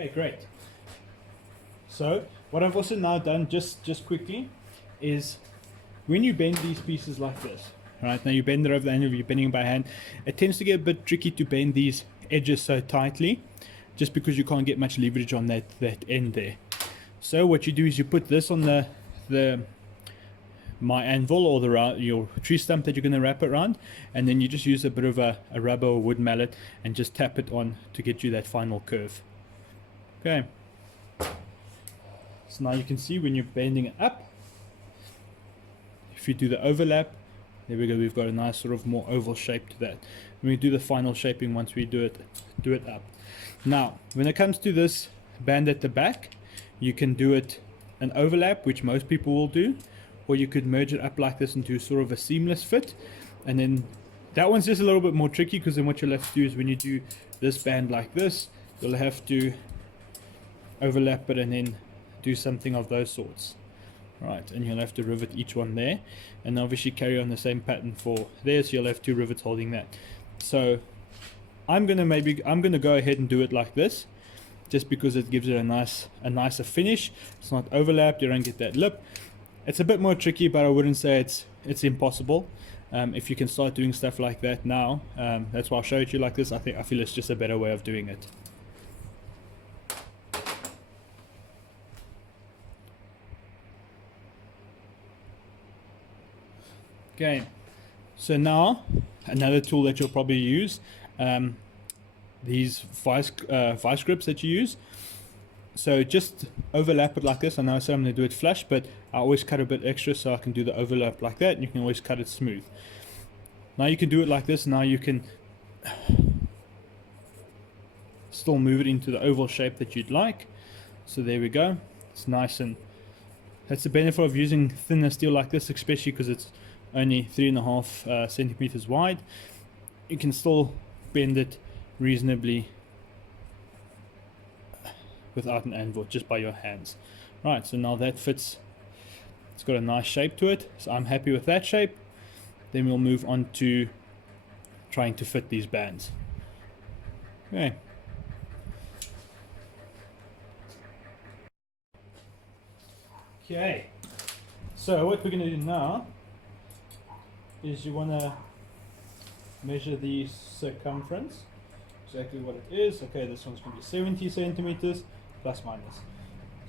Okay, great. So what I've also now done, just quickly, is when you bend these pieces like this, right? Now you bend it over the end of you're bending it by hand. It tends to get a bit tricky to bend these edges so tightly, just because you can't get much leverage on that end there. So what you do is you put this on my anvil or your tree stump that you're going to wrap around, and then you just use a bit of a rubber or wood mallet and just tap it on to get you that final curve. Okay, so now you can see when you're bending it up, if you do the overlap, there we go, we've got a nice sort of more oval shape to that. When we do the final shaping, once we do it up. Now when it comes to this band at the back, you can do it an overlap, which most people will do, or you could merge it up like this into sort of a seamless fit. And then that one's just a little bit more tricky, because then what you'll have to do is when you do this band like this, you'll have to overlap it and then do something of those sorts, right? And you'll have to rivet each one there, and obviously carry on the same pattern for there, so you'll have 2 rivets holding that. So I'm gonna go ahead and do it like this, just because it gives it a nicer finish. It's not overlapped, you don't get that lip. It's a bit more tricky, but I wouldn't say it's impossible. If you can start doing stuff like that now, that's why I'll show it to you like this. I feel it's just a better way of doing it. Okay, so now another tool that you'll probably use, these vice grips that you use. So just overlap it like this. I know I said I'm going to do it flush, but I always cut a bit extra so I can do the overlap like that, and you can always cut it smooth. Now you can do it like this. Now you can still move it into the oval shape that you'd like. So there we go. It's nice, and that's the benefit of using thinner steel like this, especially because it's only 3.5 centimeters wide. You can still bend it reasonably without an anvil, just by your hands. Right, so now that fits. It's got a nice shape to it, so I'm happy with that shape. Then we'll move on to trying to fit these bands. Okay. Okay, so what we're going to do now is you want to measure the circumference, exactly what it is. Okay, this one's going to be 70 centimeters plus minus.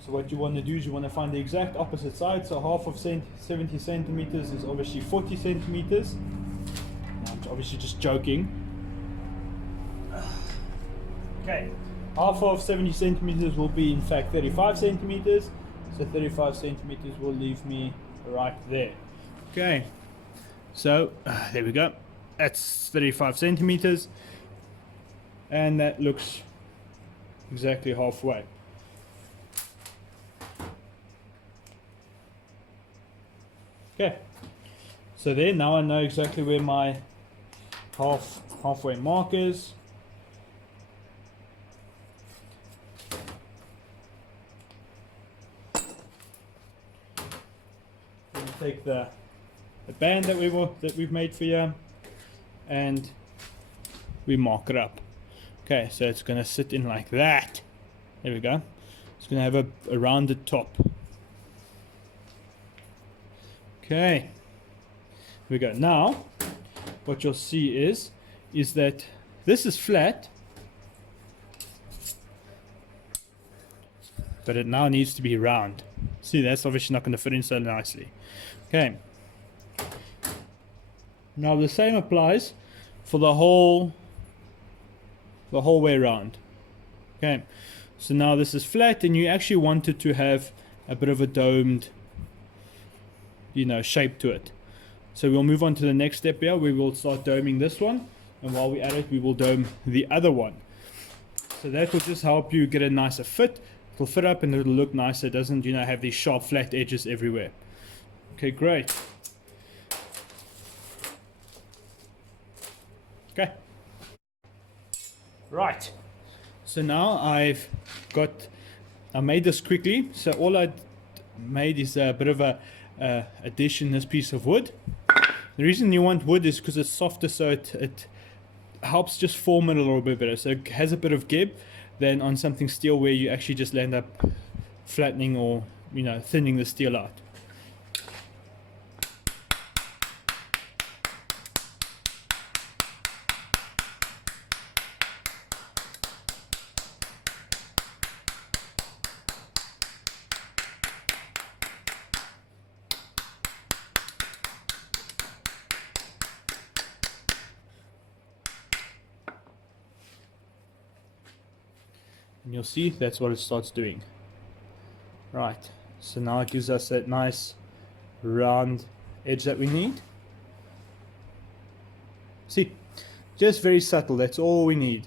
So what you want to do is you want to find the exact opposite side. So half of 70 centimeters is obviously 40 centimeters. Now, I'm obviously just joking. Okay, half of 70 centimeters will be in fact 35 centimeters. So 35 centimeters will leave me right there. Okay, so there we go. That's 35 centimeters. And that looks exactly halfway. Okay, so there, now I know exactly where my halfway mark is. We'll take the band that we've made for you, and we mark it up. Okay, so it's going to sit in like that. There we go. It's going to have a rounded top. Okay, here we go. Now what you'll see is that this is flat, but it now needs to be round. See, that's obviously not going to fit in so nicely. Okay, now the same applies for the whole way around. Okay, so now this is flat, and you actually want it to have a bit of a domed, shape to it. So we'll move on to the next step here, where we'll start doming this one, and while we're at it, we will dome the other one. So that will just help you get a nicer fit. It'll fit up and it'll look nicer. It doesn't, have these sharp flat edges everywhere. Okay, great. Okay. Right. So now I made this quickly. So all I made is a bit of a dish in this piece of wood. The reason you want wood is because it's softer, so it helps just form it a little bit better. So it has a bit of give. than on something steel where you actually just end up flattening or, you know, thinning the steel out. And you'll see that's what it starts doing. Right, so now it gives us that nice round edge that we need. See, just very subtle, that's all we need.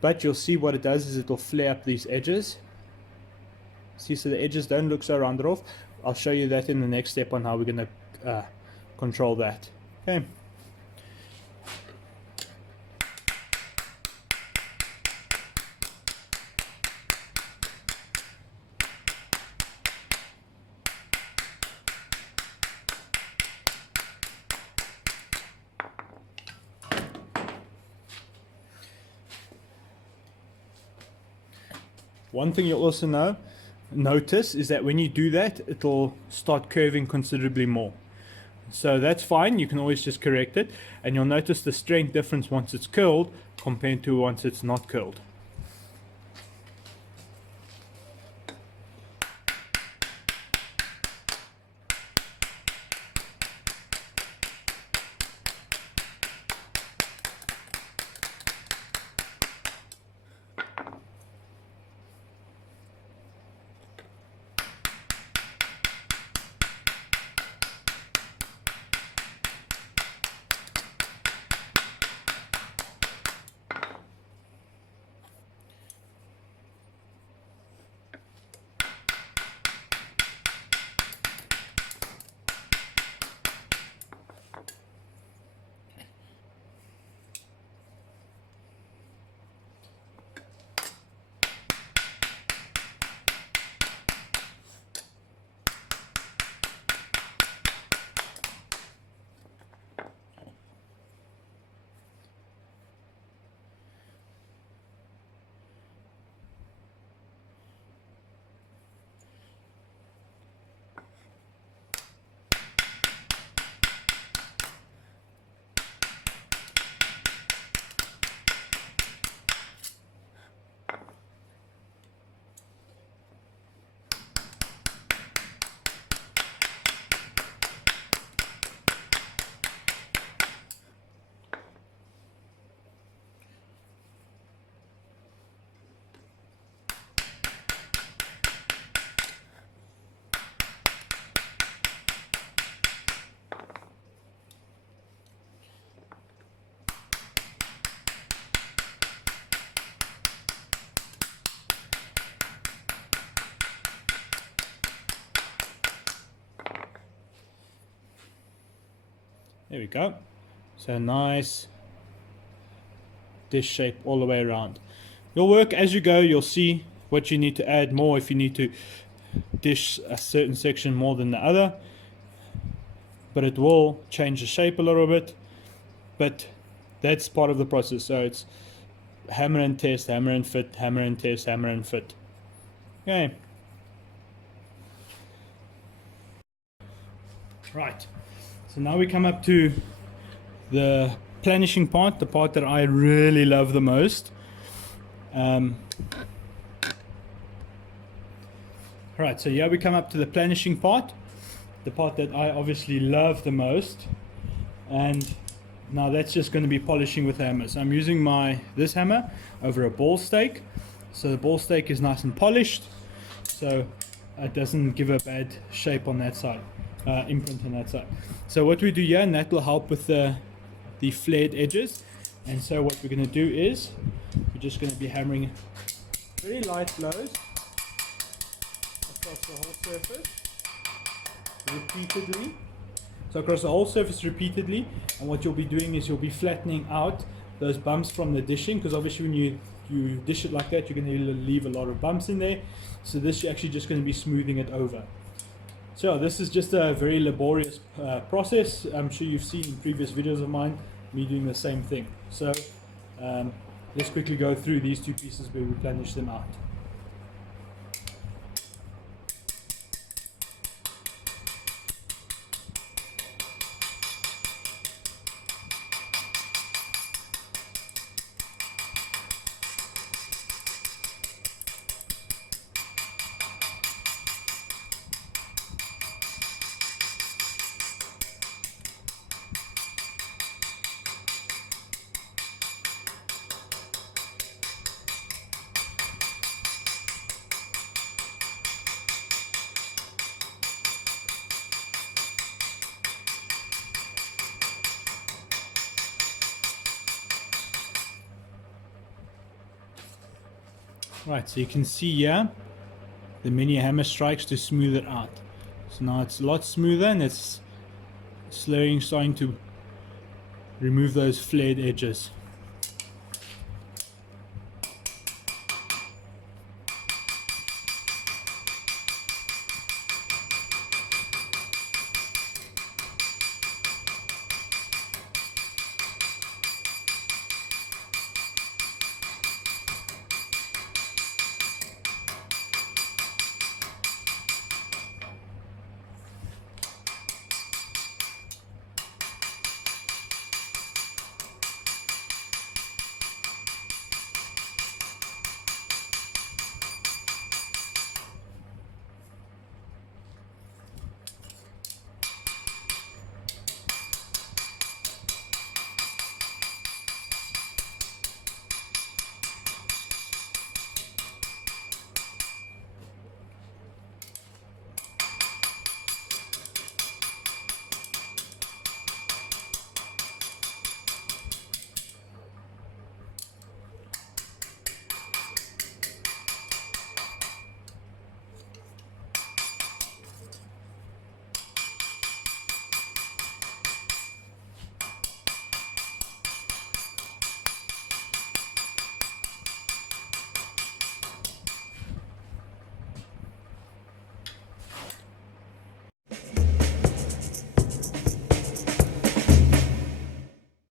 But you'll see what it does is it'll flare up these edges. See, so the edges don't look so rounded off. I'll show you that in the next step on how we're going to control that. Okay. One thing you'll also notice is that when you do that, it'll start curving considerably more. So that's fine, you can always just correct it, and you'll notice the strength difference once it's curled compared to once it's not curled. There we go. So nice dish shape all the way around. You'll work as you go. You'll see what you need to add more if you need to dish a certain section more than the other, but it will change the shape a little bit, but that's part of the process. So it's hammer and test, hammer and fit, hammer and test, hammer and fit. Okay. Right. So now we come up to the planishing part, the part that I really love the most. Right, so here we come up to the planishing part, the part that I obviously love the most. And now that's just going to be polishing with hammers. I'm using this hammer over a ball stake, so the ball stake is nice and polished, so it doesn't give a bad shape on that side. Imprint on that side. So what we do here, and that will help with the flared edges. And so what we're going to do is we're just going to be hammering very light blows across the whole surface repeatedly. So across the whole surface repeatedly, and what you'll be doing is you'll be flattening out those bumps from the dishing, because obviously when you dish it like that, you're going to leave a lot of bumps in there. So this you're actually just going to be smoothing it over. So this is just a very laborious process. I'm sure you've seen in previous videos of mine me doing the same thing. So let's quickly go through these two pieces where we planish them out. Right, so you can see here the mini hammer strikes to smooth it out. So now it's a lot smoother and it's starting to remove those flared edges.